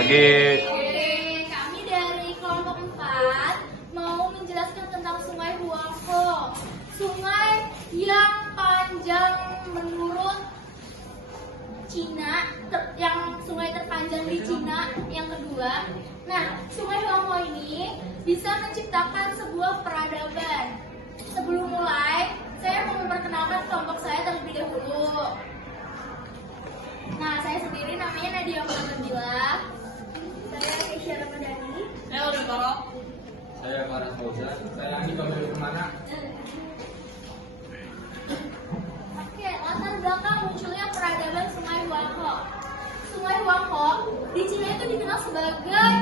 pagi. Kami dari kelompok 4 mau menjelaskan tentang Sungai Huanghe. Sungai yang panjang menurut Cina, yang sungai terpanjang di Cina yang kedua. Nah, Sungai Huanghe ini bisa menciptakan sebuah peradaban. Sebelum mulai, saya mau memperkenalkan kelompok saya terlebih dahulu. Nah, saya sendiri namanya Nadia Nabila. Saya Keisha Ramadhani. Saya Udah Toro. Saya Faras Fauzan. Saya Andi Pamil Kemana. Oke, latar belakang munculnya peradaban Sungai Huanghe. Sungai Huanghe di Cina itu dikenal sebagai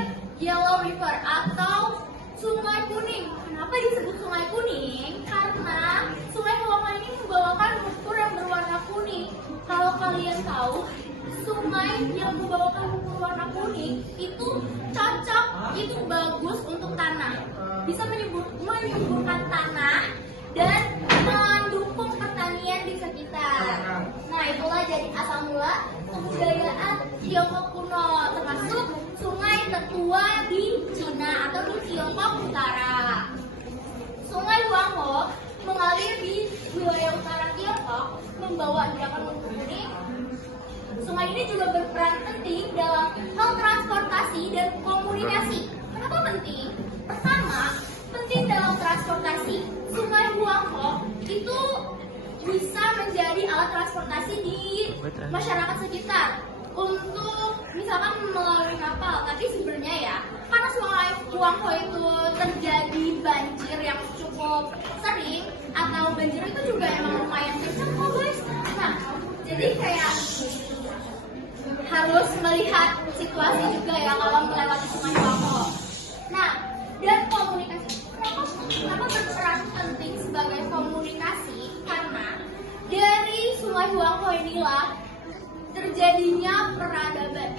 Yellow River atau Sungai Kuning. Kenapa disebut Sungai Kuning? Karena Sungai Huanghe ini membawakan lumpur yang berwarna kuning. Kalau kalian tahu, sungai yang membawakan lumpur warna kuning itu cocok, itu bagus untuk tanah. Bisa menyuburkan tanah dan mendukung pertanian di sekitar. Nah, itulah jadi asal mula kebudayaan Tiongkok kuno, termasuk sungai tertua di Cina atau di Tiongkok Utara. Sungai Huanghe mengalir di wilayah utara Tiongkok, membawa endapan lumpur kuning. Sungai ini juga berperan penting dalam hal transportasi dan komunikasi. Kenapa penting? Pertama, penting dalam transportasi. Sungai Huanghe itu bisa menjadi alat transportasi di masyarakat sekitar untuk misalkan melalui kapal. Tapi sebenarnya ya, karena Sungai Huanghe itu terjadi banjir yang cukup sering, atau banjir itu juga emang lumayan kencang kok guys. Nah, jadi kayak harus melihat situasi juga ya kalau melewati Sungai Huanghe. Nah, dan komunikasi. Kenapa berperan penting sebagai komunikasi? Karena dari Sungai Huanghe inilah terjadinya peradaban.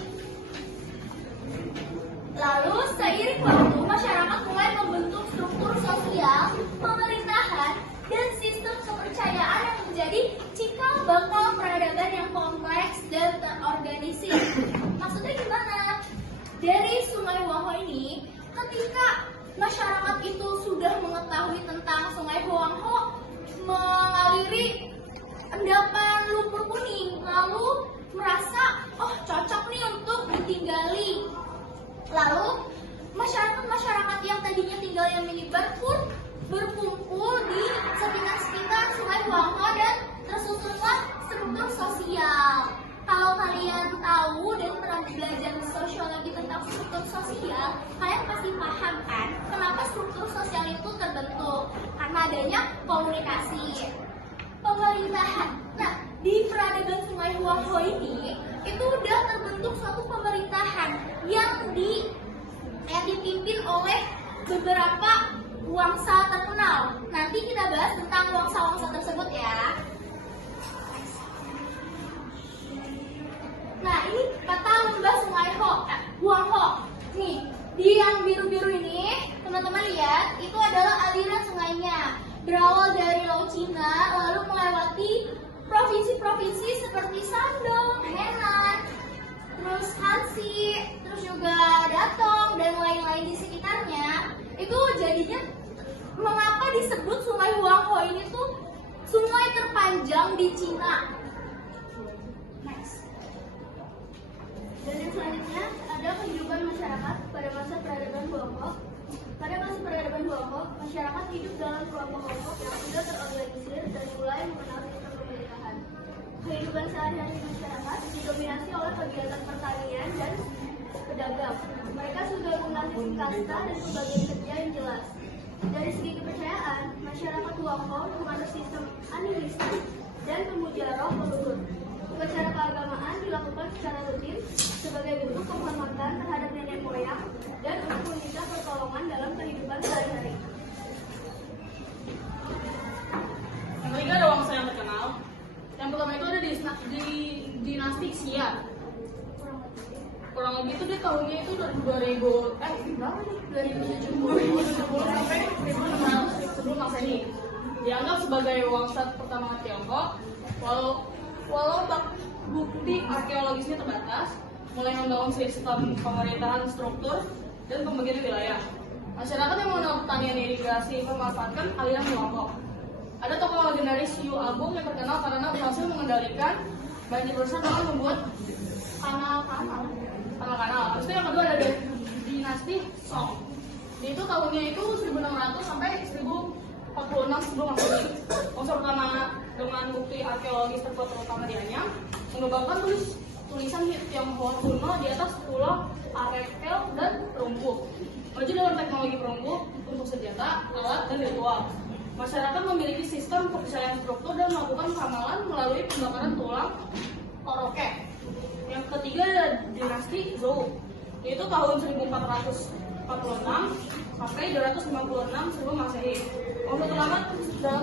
Lalu seiring waktu masyarakat mulai membentuk struktur sosial, pemerintahan, dan sistem kepercayaan yang menjadi cikal bakal peradaban yang kompleks dan terorganisir. Maksudnya gimana? Dari Sungai Huanghe ini, ketika masyarakat itu sudah mengetahui tentang Sungai Huanghe mengaliri endapan lumpur kuning, lalu merasa, oh cocok nih untuk ditinggali. Lalu masyarakat yang tadinya tinggalnya menyebar pun berkumpul di sekitar Sungai Huanghe dan tersusunlah struktur sosial. Kalau kalian tahu dan pernah belajar sosiologi tentang struktur sosial, kalian pasti paham kan kenapa struktur sosial itu terbentuk? Karena adanya komunikasi, pemerintahan. Nah, di peradaban Sungai Huanghe ini itu udah terbentuk suatu pemerintahan yang dipimpin oleh beberapa wangsa terkenal. Nanti kita bahas tentang wangsa-wangsa tersebut ya. Nah, ini peta lembah Sungai Huanghe. Nih, di yang biru-biru ini, teman-teman lihat, itu adalah aliran sungainya. Berawal dari Laut Cina, lalu melewati provinsi-provinsi seperti Shandong, Henan, terus Hanxi, terus juga Datong, dan lain-lain di sekitarnya. Itu jadinya, mengapa disebut Sungai Huanghe ini tuh sungai terpanjang di Cina? Next. Dan yang selanjutnya ada kehidupan masyarakat pada masa peradaban Huanghe. Pada masa peradaban Huanghe, masyarakat hidup dalam kelompok-kelompok yang sudah terorganisir dan mulai mengenal sistem pemerintahan. Kehidupan sehari-hari masyarakat didominasi oleh kegiatan pertanian dan pedagang. Mereka sudah mengenal kasta dan pembagian kerja yang jelas. Dari segi kepercayaan, masyarakat Huanghe menganut sistem animistik dan pemuja roh leluhur. Upacara keagamaan dilakukan secara rutin sebagai bentuk penghormatan terhadap nenek moyang dan untuk meminta pertolongan dalam kehidupan sehari-hari. Yang ketiga ada wangsa yang terkenal. Yang pertama itu ada di dinasti Xia. Kurang lebih itu dia tahunnya itu dari 2070 sampai 1600 sebelum Masehi. Dianggap sebagai wangsa pertama Tiongkok. Walau bukti arkeologisnya terbatas, mulai membangun sistem pemerintahan struktur dan pembagian wilayah. Masyarakat yang mengenal pertanian irigasi memanfaatkan aliran Huangho. Ada tokoh legendaris Yu Agung yang terkenal karena berhasil mengendalikan banjir besar dengan membuat kanal-kanal. Habis itu yang kedua ada dinasti Song. Itu tahunnya itu 1600 sampai 1046 sebelum Masehi. Unsur pertama dengan bukti arkeologis terkuat terutama di Anyang mengembangkan tulisan Tionghoa kuno di atas pulau Arekel dan perunggu. Maju dalam teknologi perunggu untuk senjata, alat, dan ritual. Masyarakat memiliki sistem kepercayaan struktur dan melakukan ramalan melalui pembakaran tulang koroke. Yang ketiga ada dinasti Zhou, yaitu tahun 1446 sampai 256 sebelum Masehi. Unsur terlambat dalam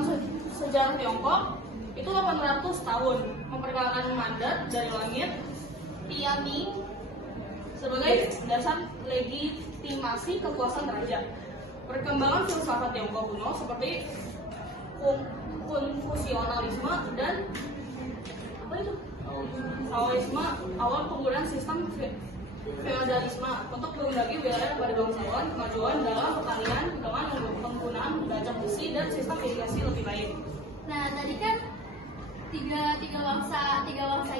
sejarah Tiongkok itu 800 tahun, memperkenalkan mandat dari langit Tianming sebagai dasar legitimasi kekuasaan raja. Perkembangan filsafat Tiongkok kuno seperti Konfusianalisme dan Taoisme awal penggunaan sistem feodalisme untuk mengundang wilayah kepada bangsawan, kemajuan dalam pertanian dengan penggunaan bajak besi dan sistem irigasi lebih baik. Nah, tadi kan tiga bangsa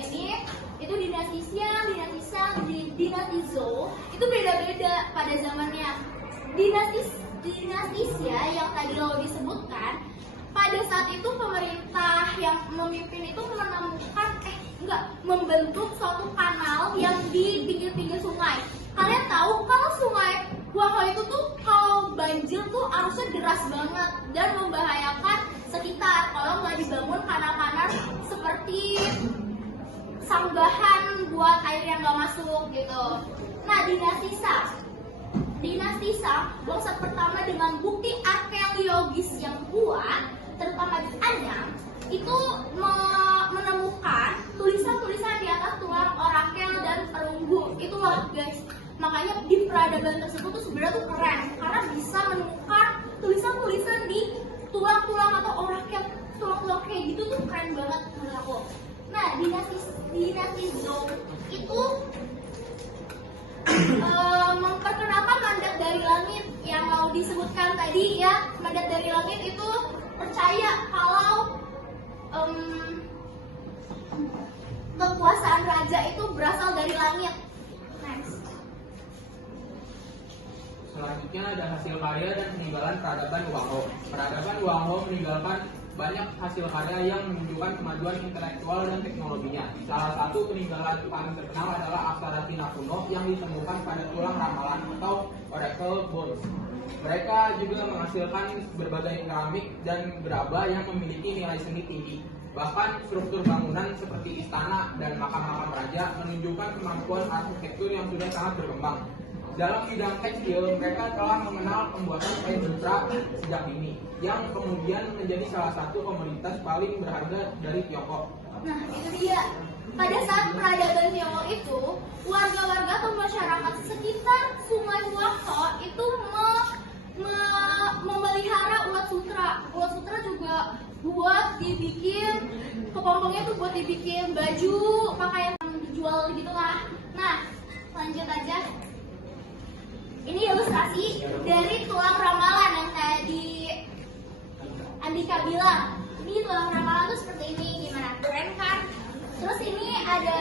ini itu dinasti Xiang, dinasti Shang, dinasti Zhou itu beda-beda pada zamannya. Dinasti Xia yang tadi lo disebutkan, pada saat itu pemerintah yang memimpin itu membentuk suatu kanal yang di pinggir-pinggir sungai. Kalian tahu kalau sungai Huangho itu tuh kalau banjir tuh arusnya deras banget dan membahayakan sekitar kalau nggak dibangun kanal-kanal seperti sanggahan buat air yang nggak masuk gitu. Nah, dinasti Shang, bangsa pertama dengan bukti arkeologis yang kuat, terutama di Anyang, itu menemukan tulisan-tulisan di atas tulang orakel dan perunggu. Itu loh guys. Makanya di peradaban tersebut tuh sebenarnya tuh keren karena bisa menemukan tulisan-tulisan di tulang-tulang atau orakel, tulang-tulang kayak gitu tuh keren banget menurut aku. Nah, dinasti Zhou itu memperkenalkan mandat dari langit yang mau disebutkan tadi ya. Mandat dari langit itu percaya kalau kekuasaan raja itu berasal dari langit. Next. Selanjutnya ada hasil karya dan peninggalan peradaban Huangho. Peradaban Huangho meninggalkan banyak hasil karya yang menunjukkan kemajuan intelektual dan teknologinya. Salah satu peninggalan paling terkenal adalah aksara Cina kuno yang ditemukan pada tulang ramalan atau oracle bones. Mereka juga menghasilkan berbagai keramik dan gerabah yang memiliki nilai seni tinggi. Bahkan struktur bangunan seperti istana dan makam-makam raja menunjukkan kemampuan arsitektur yang sudah sangat berkembang. Dalam bidang tekstil, mereka telah mengenal pembuatan kain bentra sejak dini, yang kemudian menjadi salah satu komoditas paling berharga dari Tiongkok. Nah, itu dia. Pada saat peradaban Tiongkok itu, warga-warga atau masyarakat sekitar Sungai Huangho itu memelihara ulat sutra. Ulat sutra juga buat dibikin, kepompongnya tuh buat dibikin baju, pakaian dijual gitulah. Nah, lanjut aja. Ini ilustrasi dari tulang ramalan yang tadi Andika bilang. Ini tulang ramalan tuh seperti ini, gimana? Keren kan? Terus ini ada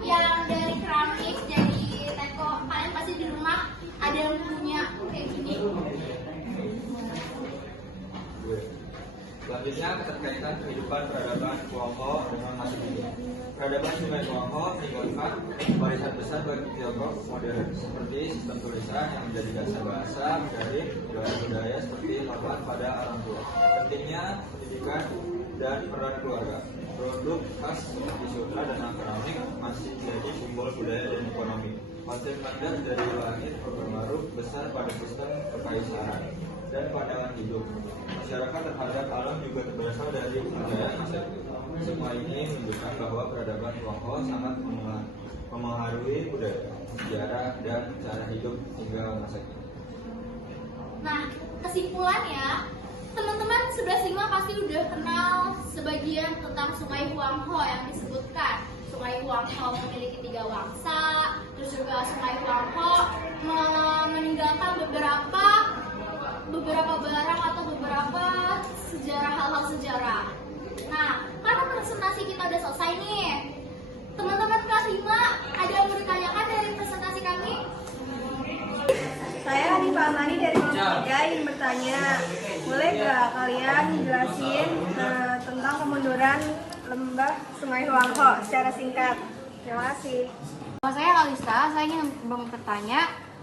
yang dari keramik, dari teko. Kalian pasti di rumah ada yang punya kayak gini. Selanjutnya keterkaitan kehidupan peradaban Huangho dengan masa kini. Peradaban Sungai Huangho meninggalkan warisan besar bagi Tiongkok modern seperti sistem tulisan yang menjadi dasar bahasa, menjadi budaya-budaya seperti hormat pada orang tua. Pentingnya pendidikan dan peran keluarga. Produk khas seperti sutra dan keramik masih menjadi simbol budaya dan ekonomi. Konsep mandat dari langit berpengaruh besar pada sistem kekaisaran dan pandangan hidup. Masyarakat terhadap alam juga berasal dari budaya masa itu. Semua ini menunjukkan bahwa peradaban Huangho sangat memengaruhi budaya, sejarah, dan cara hidup hingga masa kini. Nah, kesimpulannya, teman-teman 11.5 pasti udah kenal sebagian tentang Sungai Huangho yang disebutkan. Sungai Huanghe memiliki 3 wangsa, terus juga Sungai Huanghe meninggalkan beberapa barang atau beberapa hal-hal sejarah. Nah, karena presentasi kita udah selesai nih, teman-teman kelas 5 ada yang mau ditanyakan dari presentasi kami? Saya Hanifah Amani dari kelompok 3 ingin bertanya, boleh gak kalian jelasin tentang kemunduran lembah Sungai Huanghe secara singkat? Terima kasih. Nama saya Kalista, saya ingin bertanya,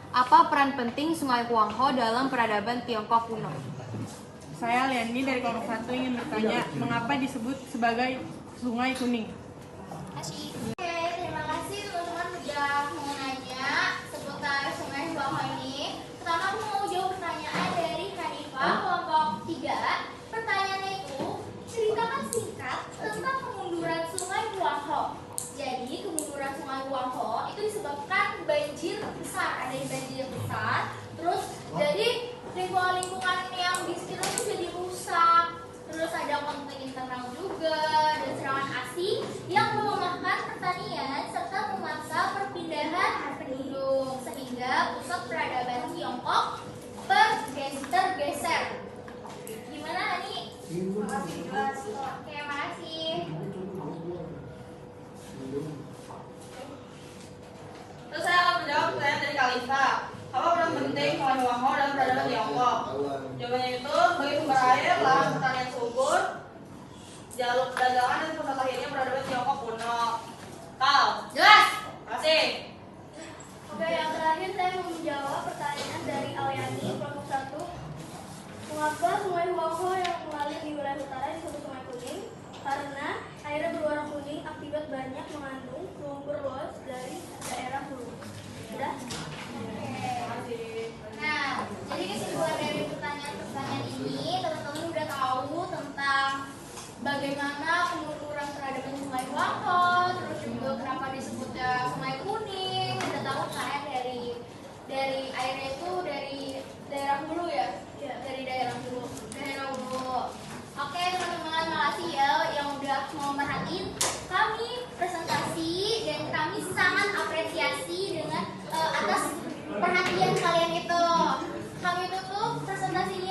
apa peran penting Sungai Huanghe dalam peradaban Tiongkok kuno? Saya Leandi dari kelompok 1 ingin bertanya, mengapa disebut sebagai Sungai Kuning? Oke, terima kasih teman-teman udah mau nanya seputar Sungai Huanghe ini. Pertama aku mau jawab pertanyaan dari Hanifah kelompok 3. Pertanyaannya itu, ceritakan singkat tentang kemunduran Sungai Huanghe. Jadi kemunduran Sungai Huanghe itu disebabkan banjir besar, ada banjir besar. Terus jadi lingkungan yang di sekitar itu jadi rusak. Terus ada konflik internal juga dan serangan asing yang melemahkan pertanian serta memaksa perpindahan penduduk sehingga pusat peradaban Tiongkok tergeser. Gimana Ani? Makasih jelas. Oke, makasih. Terus saya akan menjawab pertanyaan dari Kalista. Apa peran penting Sungai Huanghe dalam peradaban Tiongkok? Jawabannya itu sebagai sumber air, lahan pertanian subur, jalur perdagangan dan pusat akhirnya peradaban Tiongkok kuno. Kal, Jelas. kasih. Oke, yang terakhir saya mau menjawab pertanyaan dari Aliani kelompok 1. Mengapa Sungai Huanghe yang mengalir di wilayah utara disebut Sungai Kuning? Karena airnya berwarna kuning akibat banyak mengandung lumpur luas dari daerah hulu. Sudah? Nah, jadi kesimpulan dari pertanyaan ini, teman-teman udah tahu tentang bagaimana kemunduran peradaban Sungai Huanghe, terus juga kenapa disebutnya Sungai Kuning. Udah tahu kan dari airnya itu dari daerah hulu ya? Dari daerah hulu. Oke teman-teman, makasih ya yang udah mau merhatiin kami presentasi dan kami sangat apresiasi dengan atas perhatian kalian itu. Kami tutup presentasinya